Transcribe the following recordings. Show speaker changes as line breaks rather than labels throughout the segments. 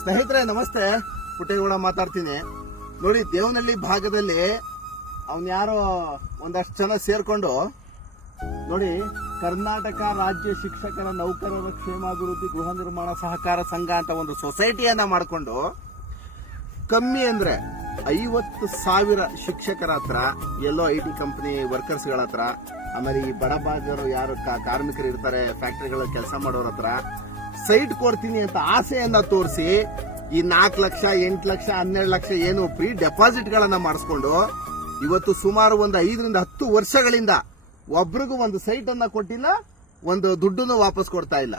ಸ್ನೇಹಿತರೆ, ನಮಸ್ತೆ. ಪುಟ್ಟೇಗೌಡ ಮಾತಾಡ್ತೀನಿ. ನೋಡಿ, ದೇವನಹಳ್ಳಿ ಭಾಗದಲ್ಲಿ ಅವನ್ ಯಾರೋ ಒಂದಷ್ಟು ಜನ ಸೇರ್ಕೊಂಡು, ನೋಡಿ, ಕರ್ನಾಟಕ ರಾಜ್ಯ ಶಿಕ್ಷಕರ ನೌಕರರ ಕ್ಷೇಮಾಭಿವೃದ್ಧಿ ಗೃಹ ನಿರ್ಮಾಣ ಸಹಕಾರ ಸಂಘ ಅಂತ ಒಂದು ಸೊಸೈಟಿಯನ್ನ ಮಾಡಿಕೊಂಡು, ಕಮ್ಮಿ ಅಂದ್ರೆ ಐವತ್ತು ಸಾವಿರ ಶಿಕ್ಷಕರ ಹತ್ರ, ಎಲ್ಲೋ ಐ ಟಿ ಕಂಪನಿ ವರ್ಕರ್ಸ್ಗಳ ಹತ್ರ, ಆಮೇಲೆ ಈ ಬಡಬಾಗರು ಯಾರು ಕಾರ್ಮಿಕರು ಇರ್ತಾರೆ, ಫ್ಯಾಕ್ಟರಿಗಳಲ್ಲಿ ಕೆಲಸ ಮಾಡೋರ ಹತ್ರ ಸೈಟ್ ಕೊಡ್ತೀನಿ ಅಂತ ಆಸೆಯನ್ನ ತೋರಿಸಿ ಈ ನಾಲ್ಕು ಲಕ್ಷ, ಎಂಟು ಲಕ್ಷ, ಹನ್ನೆರಡು ಲಕ್ಷ ಏನು ಪ್ರೀ ಡೆಪಾಸಿಟ್ ಗಳನ್ನ ಮಾಡಿಸ್ಕೊಂಡು ಇವತ್ತು ಸುಮಾರು ಒಂದು ಐದರಿಂದ ಹತ್ತು ವರ್ಷಗಳಿಂದ ಒಬ್ರಿಗೂ ಒಂದು ಸೈಟ್ ಅನ್ನ ಕೊಟ್ಟಿಲ್ಲ, ಒಂದು ದುಡ್ಡನ್ನು ವಾಪಸ್ ಕೊಡ್ತಾ ಇಲ್ಲ.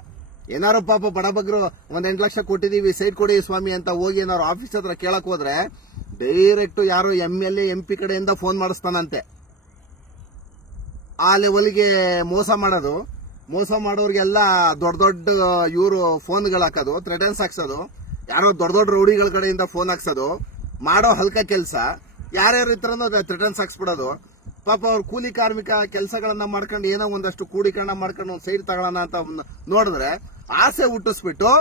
ಏನಾರು ಪಾಪ ಬಡಬಗ್ರು ಒಂದ್ ಎಂಟು ಲಕ್ಷ ಕೊಟ್ಟಿದೀವಿ, ಸೈಟ್ ಕೊಡಿ ಸ್ವಾಮಿ ಅಂತ ಹೋಗಿ ಏನಾರು ಆಫೀಸ್ ಹತ್ರ ಕೇಳಕ್ ಹೋದ್ರೆ ಡೈರೆಕ್ಟ್ ಯಾರು M L A M P ಕಡೆಯಿಂದ ಫೋನ್ ಮಾಡಿಸ್ತಾನಂತೆ. ಆ ಲೆವೆಲ್ಗೆ ಮೋಸ ಮಾಡೋದು. ಮೋಸ ಮಾಡೋರಿಗೆಲ್ಲ ದೊಡ್ಡ ದೊಡ್ಡ, ಇವರು ಫೋನ್ಗಳು ಹಾಕೋದು ಥ್ರೆಟನ್ಸ್ ಹಾಕ್ಸೋದು. ಯಾರೋ ದೊಡ್ಡ ದೊಡ್ಡ ರೌಡಿಗಳ ಕಡೆಯಿಂದ ಫೋನ್ ಹಾಕ್ಸೋದು. ಮಾಡೋ ಹಲ್ಕ ಕೆಲಸ. ಯಾರ್ಯಾರು ಇತ್ರನೋ ಥ್ರೆಟನ್ಸ್ ಹಾಕ್ಸ್ಬಿಡೋದು. ಪಾಪ ಅವ್ರು ಕೂಲಿ ಕಾರ್ಮಿಕ ಕೆಲಸಗಳನ್ನ ಮಾಡ್ಕೊಂಡು ಏನೋ ಒಂದಷ್ಟು ಕೂಡಿಕರಣ ಮಾಡ್ಕೊಂಡು ಒಂದು ಸೈಡ್ ತಗೊಳ್ಳೋಣ ಅಂತ ನೋಡಿದ್ರೆ ಆಸೆ ಹುಟ್ಟಿಸ್ಬಿಟ್ಟು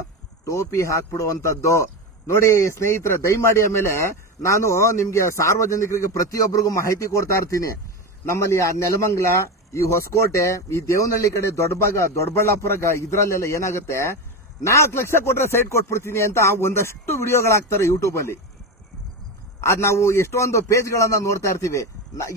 ಟೋಪಿ ಹಾಕ್ಬಿಡುವಂಥದ್ದು. ನೋಡಿ ಸ್ನೇಹಿತರೆ, ದಯಮಾಡಿ ಆಮೇಲೆ ನಾನು ನಿಮಗೆ ಸಾರ್ವಜನಿಕರಿಗೆ ಪ್ರತಿಯೊಬ್ಬರಿಗೂ ಮಾಹಿತಿ ಕೊಡ್ತಾ ಇರ್ತೀನಿ. ನಮ್ಮಲ್ಲಿ ನೆಲಮಂಗ್ಲ ಈ ಹೊಸಕೋಟೆ, ಈ ದೇವನಹಳ್ಳಿ ಕಡೆ ದೊಡ್ಡಬಾಗ ದೊಡ್ಡಬಳ್ಳಾಪುರ ಗ- ಇದ್ರಲ್ಲೆಲ್ಲ ಏನಾಗುತ್ತೆ? ನಾಲ್ಕು ಲಕ್ಷ ಕೊಟ್ರೆ ಸೈಟ್ ಕೊಟ್ಬಿಡ್ತೀನಿ ಅಂತ ಒಂದಷ್ಟು ವಿಡಿಯೋಗಳಾಗ್ತಾರೆ ಯೂಟ್ಯೂಬಲ್ಲಿ. ಅದ್ ನಾವು ಎಷ್ಟೊಂದು ಪೇಜ್ಗಳನ್ನು ನೋಡ್ತಾ ಇರ್ತೀವಿ.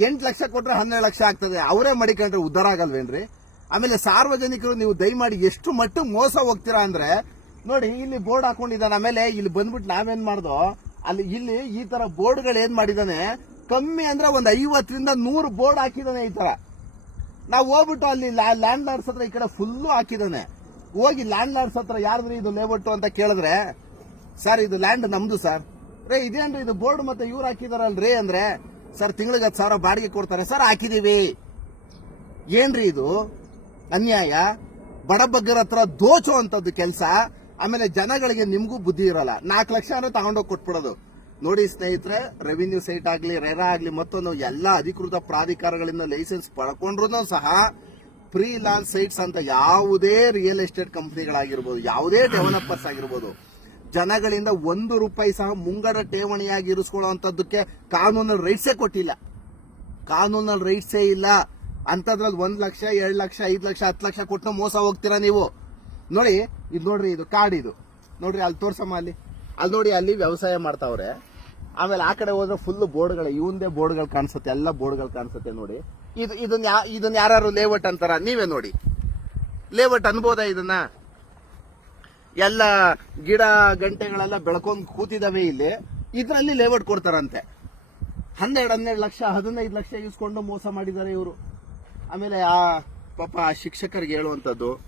ಎಂಟು ಲಕ್ಷ ಕೊಟ್ಟರೆ ಹನ್ನೆರಡು ಲಕ್ಷ ಆಗ್ತದೆ. ಅವರೇ ಮಡಿಕೊಂಡ್ರೆ ಉದ್ಧಾರ ಆಗಲ್ವೇನ್ರಿ? ಆಮೇಲೆ ಸಾರ್ವಜನಿಕರು ನೀವು ದಯಮಾಡಿ ಎಷ್ಟು ಮಟ್ಟಿಗೆ ಮೋಸ ಹೋಗ್ತೀರಾ ಅಂದ್ರೆ, ನೋಡಿ, ಇಲ್ಲಿ ಬೋರ್ಡ್ ಹಾಕೊಂಡಿದ್ದಾನೆ. ಆಮೇಲೆ ಇಲ್ಲಿ ಬಂದ್ಬಿಟ್ಟು ನಾವೇನ್ ಮಾಡ್ದೋ, ಅಲ್ಲಿ ಇಲ್ಲಿ ಈ ತರ ಬೋರ್ಡ್ಗಳು ಏನ್ ಮಾಡಿದಾನೆ ಕಮ್ಮಿ ಅಂದ್ರೆ ಒಂದು ಐವತ್ತರಿಂದ ನೂರು ಬೋರ್ಡ್ ಹಾಕಿದಾನೆ ಈ ತರ. ನಾವು ಹೋಗ್ಬಿಟ್ಟು ಅಲ್ಲಿ ಲ್ಯಾಂಡ್ ಲಾರ್ಡ್ಸ್ ಹತ್ರ ಈ ಕಡೆ ಫುಲ್ಲು ಹಾಕಿದಾನೆ ಹೋಗಿ ಲ್ಯಾಂಡ್ ಲಾರ್ಡ್ಸ್ ಹತ್ರ ಯಾರ್ದ್ರಿ ಇದು ಟು ಅಂತ ಕೇಳಿದ್ರೆ, ಸರ್, ಇದು ಲ್ಯಾಂಡ್ ನಮ್ದು, ಸರ್. ರೇ, ಇದೇನ್ರಿ ಇದು ಬೋರ್ಡ್ ಮತ್ತೆ ಇವ್ರು ಹಾಕಿದಾರಲ್ರಿ? ಅಂದ್ರೆ, ಸರ್, ತಿಂಗಳಿಗೆ ಹತ್ತು ಸಾವಿರ ಬಾಡಿಗೆ ಕೊಡ್ತಾರೆ. ಸರ್, ಹಾಕಿದೀವಿ. ಏನ್ರಿ ಇದು? ಅನ್ಯಾಯ? ಬಡಬಗ್ಗರ ಹತ್ರ ದೋಚೋ ಅಂತದ್ದು ಕೆಲಸ? ಆಮೇಲೆ ಜನಗಳಿಗೆ ನಿಮಗೂ ಬುದ್ಧಿ ಇರಲ್ಲ. ನಾಲ್ಕು ಲಕ್ಷ ಅಂದ್ರೆ ತಗೊಂಡೋಗಿ ಕೊಟ್ಬಿಡೋದು. ನೋಡಿ ಸ್ನೇಹಿತರೆ ರೆವಿನ್ಯೂ ಸೈಟ್ ಆಗಲಿ ರೆರಾ ಆಗಲಿ, ಮತ್ತೊಂದು ಎಲ್ಲ ಅಧಿಕೃತ ಪ್ರಾಧಿಕಾರಗಳಿಂದ ಲೈಸೆನ್ಸ್ ಪಡ್ಕೊಂಡ್ರೂ ಸಹ ಫ್ರೀ ಲಾನ್ ಸೈಟ್ಸ್ ಅಂತ ಯಾವುದೇ ರಿಯಲ್ ಎಸ್ಟೇಟ್ ಕಂಪ್ನಿಗಳಾಗಿರ್ಬೋದು ಯಾವುದೇ ಡೆವಲಪರ್ಸ್ ಆಗಿರ್ಬೋದು, ಜನಗಳಿಂದ ಒಂದು ರೂಪಾಯಿ ಸಹ ಮುಂಗಡ ಠೇವಣಿಯಾಗಿ ಇರಿಸ್ಕೊಳ್ಳೋಂಥದ್ದಕ್ಕೆ ಕಾನೂನಲ್ಲಿ ರೈಟ್ಸೇ ಕೊಟ್ಟಿಲ್ಲ. ಕಾನೂನಲ್ಲಿ ರೈಟ್ಸೇ ಇಲ್ಲ. ಅಂತದ್ರಲ್ಲಿ ಒಂದು ಲಕ್ಷ, ಎರಡು ಲಕ್ಷ, ಐದು ಲಕ್ಷ, ಹತ್ತು ಲಕ್ಷ ಕೊಟ್ಟು ಮೋಸ ಹೋಗ್ತೀರಾ ನೀವು? ನೋಡಿ, ಇದು ನೋಡ್ರಿ, ಇದು ಕಾರ್ಡ್ ಇದು. ನೋಡ್ರಿ, ಅಲ್ಲಿ ತೋರ್ಸಮ್ಮ ಅಲ್ಲಿ. ಅಲ್ಲಿ ನೋಡಿ, ಅಲ್ಲಿ ವ್ಯವಸಾಯ ಮಾಡ್ತಾವ್ರೆ. ಆಮೇಲೆ ಆ ಕಡೆ ಹೋದ್ರೆ ಫುಲ್ ಬೋರ್ಡ್ಗಳು ಇವಂದೇ ಬೋರ್ಡ್ಗಳು ಕಾಣಿಸುತ್ತೆ, ಎಲ್ಲ ಬೋರ್ಡ್ಗಳು ಕಾಣಿಸುತ್ತೆ ನೋಡಿ. ಇದು ಇದನ್ನ ಇದನ್ನ ಯಾರು ಲೇಔಟ್ ಅಂತಾರ, ನೀವೇ ನೋಡಿ. ಲೇಔಟ್ ಅನ್ಬೋದ ಇದನ್ನ? ಎಲ್ಲ ಗಿಡ, ಗಂಟೆಗಳೆಲ್ಲ ಬೆಳ್ಕೊಂಡು ಕೂತಿದಾವೆ ಇಲ್ಲಿ. ಇದರಲ್ಲಿ ಲೇಔಟ್ ಕೊಡ್ತಾರಂತೆ. ಹನ್ನೆರಡು ಹನ್ನೆರಡು ಲಕ್ಷ, ಹದಿನೈದು ಲಕ್ಷ ಇಸ್ಕೊಂಡು ಮೋಸ ಮಾಡಿದ್ದಾರೆ ಇವರು. ಆಮೇಲೆ ಆ ಪಾಪ ಆ ಶಿಕ್ಷಕರಿಗೆ ಹೇಳುವಂಥದ್ದು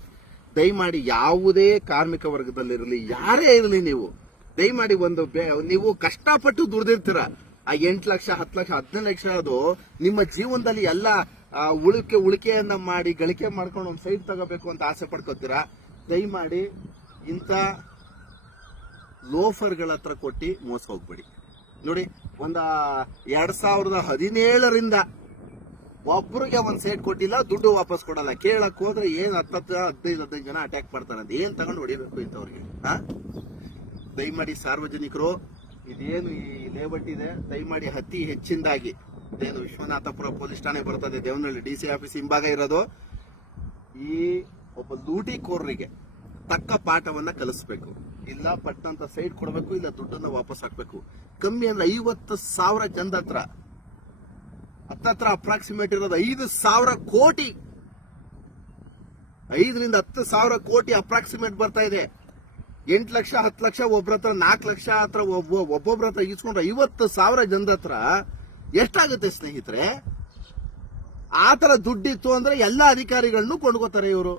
ದಯಮಾಡಿ ಯಾವುದೇ ಕಾರ್ಮಿಕ ವರ್ಗದಲ್ಲಿರಲಿ, ಯಾರೇ ಇರಲಿ ನೀವು ದಯಮಾಡಿ ಒಂದು ನೀವು ಕಷ್ಟಪಟ್ಟು ದುಡ್ದಿರ್ತೀರ. ಆ ಎಂಟು ಲಕ್ಷ ಹತ್ತು ಲಕ್ಷ, ಹದಿನೈದು ಲಕ್ಷ ಅದು ನಿಮ್ಮ ಜೀವನದಲ್ಲಿ ಎಲ್ಲ ಉಳಿಕೆ, ಉಳಿಕೆಯನ್ನ ಮಾಡಿ ಗಳಿಕೆ ಮಾಡ್ಕೊಂಡು ಒಂದು ಸೈಡ್ ತಗೋಬೇಕು ಅಂತ ಆಸೆ ಪಡ್ಕೋತೀರಾ? ದಯಮಾಡಿ ಇಂಥ ಲೋಫರ್ಗಳ ಹತ್ರ ಕೊಟ್ಟು ಮೋಸ ಹೋಗ್ಬೇಡಿ. ನೋಡಿ, ಒಂದು ಎರಡು ಸಾವಿರದ ಹದಿನೇಳರಿಂದ ಒಬ್ಬರಿಗೆ ಒಂದು ಸೈಟ್ ಕೊಟ್ಟಿಲ್ಲ, ದುಡ್ಡು ವಾಪಸ್ ಕೊಡಲ್ಲ. ಕೇಳಕ್ ಹೋದ್ರೆ ಏನ್ ಹತ್ತತ್ತು, ಹದಿನೈದು ಹದಿನೈದು ಜನ ಅಟ್ಯಾಕ್ ಮಾಡ್ತಾರಂತ ಏನು ತಗೊಂಡು ಹೊಡಿಬೇಕು ಇಂಥವ್ರಿಗೆ ಹಾ ದಯಮಾಡಿ ಸಾರ್ವಜನಿಕರು, ಇದೇನು ಈ ಲೇಔಟ್ ಇದೆ, ದಯಮಾಡಿ ಅತಿ ಹೆಚ್ಚಿನದಾಗಿ. ಇದೇನು ವಿಶ್ವನಾಥಪುರ ಪೊಲೀಸ್ ಠಾಣೆ ಬರ್ತದೆ, ದೇವನಹಳ್ಳಿ ಡಿ ಸಿ ಆಫೀಸ್ ಹಿಂಭಾಗ ಇರೋದು. ಈ ಒಬ್ಬ ಲೂಟಿಕೋರರಿಗೆ ತಕ್ಕ ಪಾಠವನ್ನ ಕಲಿಸ್ಬೇಕು. ಇಲ್ಲ ಪಟ್ಟಂತ ಸೈಡ್ ಕೊಡಬೇಕು, ಇಲ್ಲ ದುಡ್ಡನ್ನ ವಾಪಸ್ ಹಾಕ್ಬೇಕು. ಕಮ್ಮಿ ಅಂದ್ರೆ ಐವತ್ತು ಸಾವಿರ ಜನದ ಹತ್ರ, ಹತ್ತತ್ರ ಅಪ್ರಾಕ್ಸಿಮೇಟ್ ಇರೋದು ಐದು ಸಾವಿರ ಕೋಟಿ. ಐದರಿಂದ ಹತ್ತು ಸಾವಿರ ಕೋಟಿ ಅಪ್ರಾಕ್ಸಿಮೇಟ್ ಬರ್ತಾ ಇದೆ. ಎಂಟು ಲಕ್ಷ, ಹತ್ತು ಲಕ್ಷ ಒಬ್ಬರ ಹತ್ರ ನಾಲ್ಕು ಲಕ್ಷ, ಹತ್ರ ಒಬ್ಬ ಒಬ್ಬೊಬ್ರ ಹತ್ರ ಇಸ್ಕೊಂಡ್ರೆ ಐವತ್ತು ಸಾವಿರ ಜನದ ಹತ್ರ ಎಷ್ಟಾಗುತ್ತೆ ಸ್ನೇಹಿತರೆ? ಆ ಥರ ದುಡ್ಡಿತ್ತು ಅಂದ್ರೆ ಎಲ್ಲ ಅಧಿಕಾರಿಗಳನ್ನು ಕೊಂಡ್ಕೋತಾರೆ ಇವರು.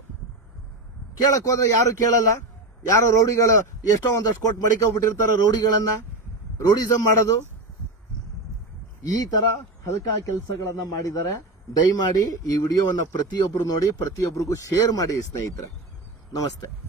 ಕೇಳಕ್ಕೆ ಹೋದ್ರೆ ಯಾರು ಕೇಳಲ್ಲ? ಯಾರೋ ರೌಡಿಗಳು ಎಷ್ಟೋ ಒಂದಷ್ಟು ಕೊಟ್ಟು ಮಡಿಕೋಬಿಟ್ಟಿರ್ತಾರೆ ರೌಡಿಗಳನ್ನ. ರೌಡಿಸಮ್ ಮಾಡೋದು. ಈ ತರ ಹಲ್ಕ ಕೆಲಸಗಳನ್ನ ಮಾಡಿದ್ದಾರೆ. ದಯಮಾಡಿ ಈ ವಿಡಿಯೋವನ್ನ ಪ್ರತಿಯೊಬ್ಬರು ನೋಡಿ ಪ್ರತಿಯೊಬ್ಬರಿಗೂ ಶೇರ್ ಮಾಡಿ ಸ್ನೇಹಿತರೆ. ನಮಸ್ತೆ.